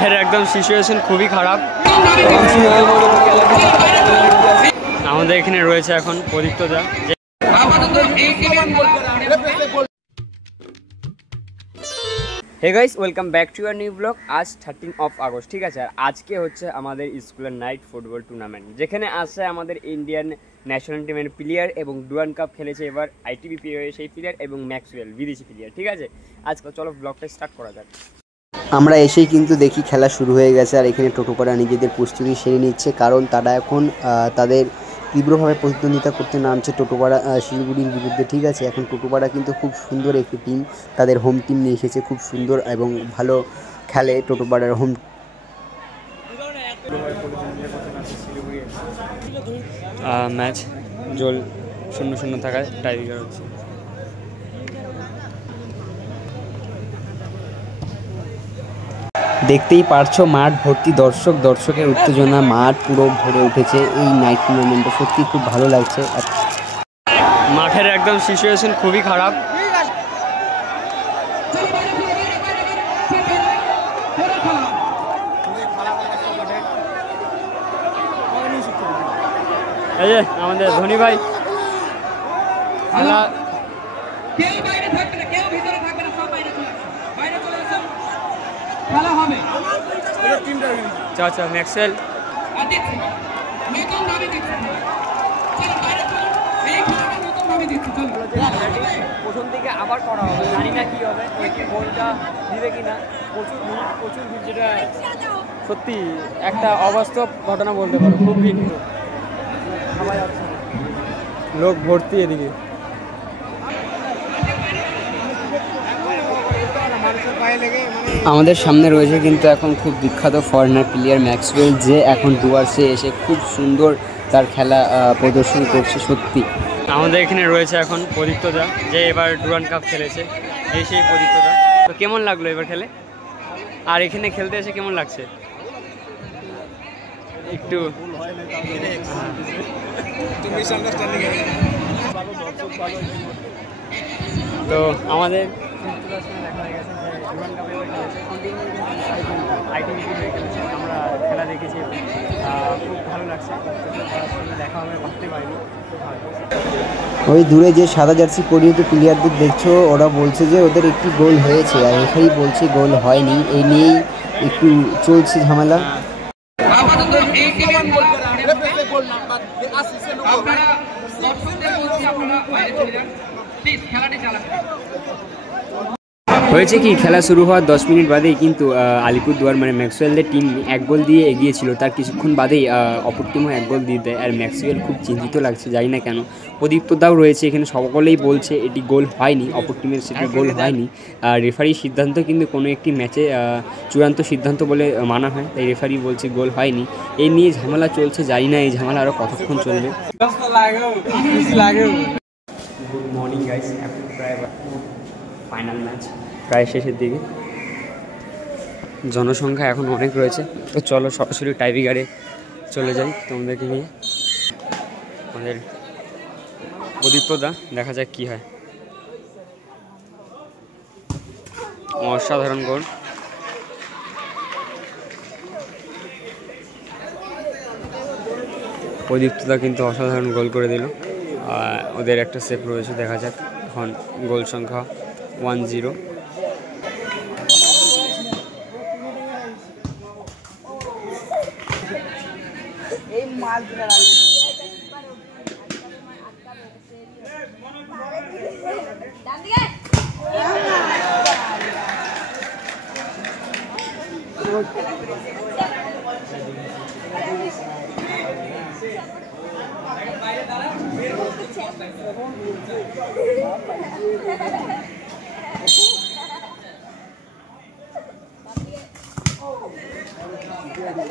মাঠের একদম সিচুয়েশন খুবই খারাপ। আমাদের এখানে রয়েছে এখন প্রদীপ্তদা। Hey guys, welcome back to your new blog. আজ 13 আগস্ট, ঠিক আছে। আর আজকে হচ্ছে আমাদের স্কুলের নাইট ফুটবল টুর্নামেন্ট, যেখানে আসছে আমাদের ইন্ডিয়ান ন্যাশনাল টিমের প্লেয়ার এবং ডুরান্ড কাপ খেলেছে এবার আইটিবিপি সেই প্লেয়ার এবং ম্যাক্সওয়েল বিদেশি প্লেয়ার, ঠিক আছে। আজকে চলো ব্লগটা স্টার্ট করা যাক। আমরা এসেই কিন্তু দেখি খেলা শুরু হয়ে গেছে। আর এখানে টোটোপাড়া নিজেদের প্রস্তুতি সেরে নিচ্ছে, কারণ তারা এখন তাদের তীব্রভাবে প্রতিদ্বন্দ্বিতা করতে নামছে টোটোপাড়া শিলিগুড়ির বিরুদ্ধে, ঠিক আছে। এখন টোটোপাড়া কিন্তু খুব সুন্দর একটি টিম, তাদের হোম টিম নিয়ে এসেছে, খুব সুন্দর এবং ভালো খেলে টোটোপাড়ার হোম। ম্যাচ জল 0-0 থাকায় টাইব্রেকার হচ্ছে। দেখতেই পারছো মাঠ ভর্তি দর্শকের উত্তেজনা, মাঠ পুরো ভরে উঠেছে এই নাইট টুর্নামেন্টে। সত্যি খুব ভালো লাগছে। মাঠের একদম সিচুয়েশন খুবই খারাপ। এই যে আমাদের ধোনি ভাই খেলা আচ্ছা ম্যাক্সওয়েল প্রথম থেকে আবার করা হবে, জানি না কি হবে, গোলটা দিবে কিনা। প্রচুর যেটা সত্যি একটা অবাস্তব ঘটনা বলতে পারো, খুব ভিন্ন। খাওয়া যাচ্ছে না, লোক ভর্তি এদিকে। আমাদের সামনে রয়েছে কিন্তু এখন খুব বিখ্যাত ফরেনার প্লেয়ার ম্যাক্সওয়েল, যে এখন ডুয়ার্সে এসে খুব সুন্দর তার খেলা প্রদর্শন করছে। সত্যি আমাদের এখানে রয়েছে এখন প্রদীপ্তদা, যে এবার ডুরান্ড কাপ খেলেছে, এই সেই প্রদীপ্তদা। তো কেমন লাগলো এবার খেলে, আর এখানে খেলতে এসে কেমন লাগছে? একটু তো আমাদের দেখা হয়ে গেছে যে ডুরান্ড কাপে আইটিবিপি হয়ে খেলেছে, আমরা খেলা দেখেছি, খুব ভালো লাগছে। দেখা হবে ভাবতে পারিনি। ওই দূরে যে সাদা জার্সি পরিহিত প্লেয়ারদের দেখছো, ওরা বলছে যে ওদের একটি গোল হয়েছে, আর এখানেই বলছে গোল হয়নি। এই নিয়েই একটু চলছে ঝামেলা। হয়েছে কি, খেলা শুরু হওয়ার 10 মিনিট বাদেই কিন্তু আলিপুরদুয়ার মানে ম্যাক্সওয়েলের টিম 1 গোল দিয়ে এগিয়েছিল। তার কিছুক্ষণ বাদেই অপর টিমও 1 গোল দিয়ে দেয়, আর ম্যাক্সওয়েল খুব চিন্তিত লাগছে, জানি না কেন। প্রদীপ্তদাও রয়েছে এখানে, সকলেই বলছে এটি গোল হয়নি, অপর টিমের সেটি গোল হয়নি। আর রেফারির সিদ্ধান্ত কিন্তু কোনো একটি ম্যাচে চূড়ান্ত সিদ্ধান্ত বলে মানা হয়, তাই রেফারি বলছে গোল হয়নি। এই নিয়ে ঝামেলা চলছে, জানি না এই ঝামেলা আরও কতক্ষণ চলবে। গুড মর্নিং গাইস, এখন প্রায় ফাইনাল ম্যাচ প্রায় শেষের দিকে, জনসংখ্যা এখন অনেক রয়েছে। তো চলো সরাসরি টাইব্রেকারে চলে যাই তোমাদেরকে নিয়ে। আমাদের প্রদীপ্তদা, দেখা যাক কি হয়। অসাধারণ গোল। প্রদীপ্তদা কিন্তু অসাধারণ গোল করে দিল। ওদের একটা সেভ রয়েছে, দেখা যাক। এখন গোল সংখ্যা 1-0।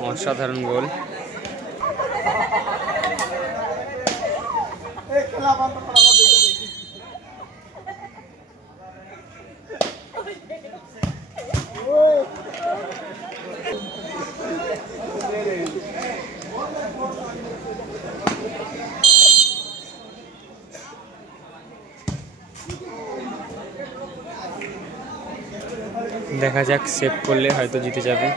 অসাধারণ গোল। দেখা যাক, সেভ করলে হয়তো জিতে যাবে।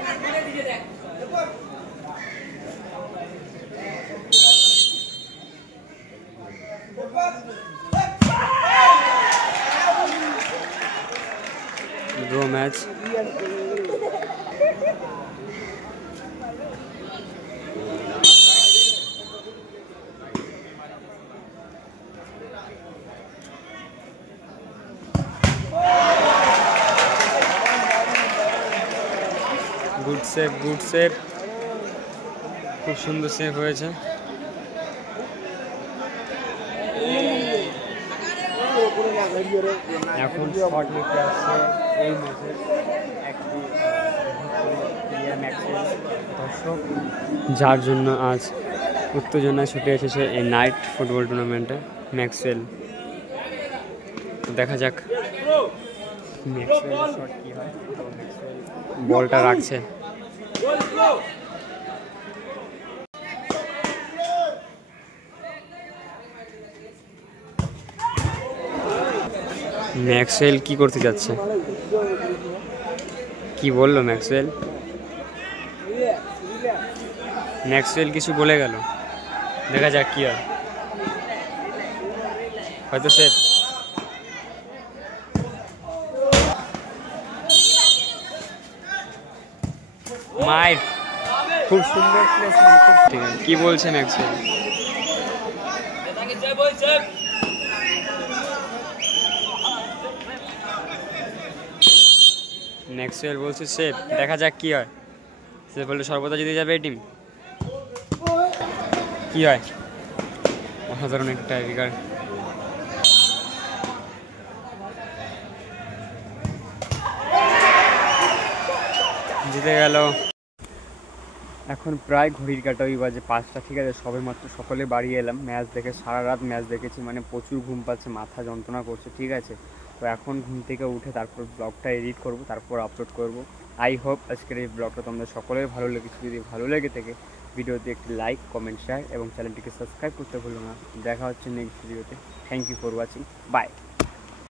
Draw match. Good save, good save, খুব সুন্দর সেভ হয়েছে। এখন শট নিতে আসছে এই ম্যাচের একটি দর্শক, যার জন্য আজ উত্তেজনা ছুটে এসেছে এই নাইট ফুটবল টুর্নামেন্টে। ম্যাক্সওয়েল, দেখা যাক ম্যাক্সওয়েলের শট কী হয়। বলটা রাখছে, ম্যাক্সওয়েল কি করতে যাচ্ছে, কি বললো ম্যাক্সওয়েল? ম্যাক্সওয়েল কিছু বলে গেল, দেখা যাক কি হয়, হয়তো সেভ। মাইর, খুব সুন্দর প্লেসমেন্ট, খুব ঠিক আছে। কি বলছে ম্যাক্সওয়েল? ম্যাক্সওয়েল বলছে সেভ, দেখা যাক কি হয়। সে বললে সর্বদা জিতে যাবে এই টিম, কি হয়? অসাধারণ একটা টাইব্রেকার। জিতে গেল। এখন প্রায় ঘড়ির কাটা ওই বাজে 5টা, ঠিক আছে। সবে মাত্র সকলে বাড়ি এলাম ম্যাচ দেখে, সারা রাত ম্যাচ দেখেছি, মানে প্রচুর ঘুম পাচ্ছে, মাথা যন্ত্রণা করছে, ঠিক আছে। তো এখন ঘুম থেকে উঠে তারপর ব্লগটা এডিট করব, তারপর আপলোড করব। আই হোপ আজকের এই ব্লগটা তোমাদের সকলের ভালো লেগেছে। যদি ভালো লেগে থাকে ভিডিওতে একটি লাইক, কমেন্ট, শেয়ার এবং চ্যানেলটিকে সাবস্ক্রাইব করতে ভুলো না। দেখা হচ্ছে নেক্সট ভিডিওতে। Thank you for watching, by.